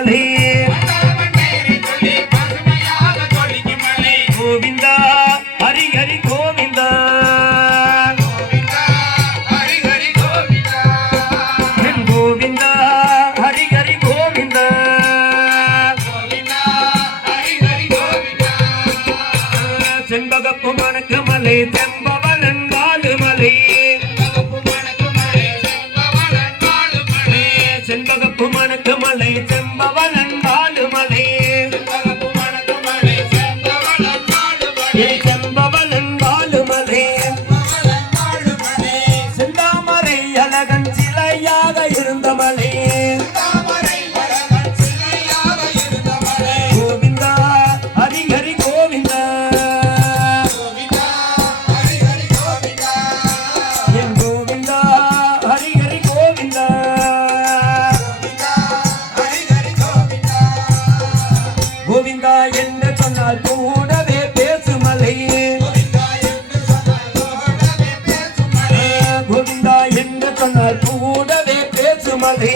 மலை கோவிந்தா ஹரி ஹரி கோவிந்தா என் கோவிந்தா ஹரி ஹரி கோவிந்தா செண்பகப்பு மணக்கு மலை செம்பவளன் வாழு மலை செண்பகப்பு மணக்கு மலை செம்பவளன் வாழு மலை செம்பவளன் வாழு மலை செந்தாமரை அழகன் சிலையாக இருந்த மலை கோவிந்தா ஹரி ஹரி கோவிந்தா என் கோவிந்தா ஹரி ஹரி கோவிந்தா கோவிந்தா என்று சொன்னால் கூடவே பேசுமலை கோவிந்தா என்று சொன்னால் கூடவே பேசுமலை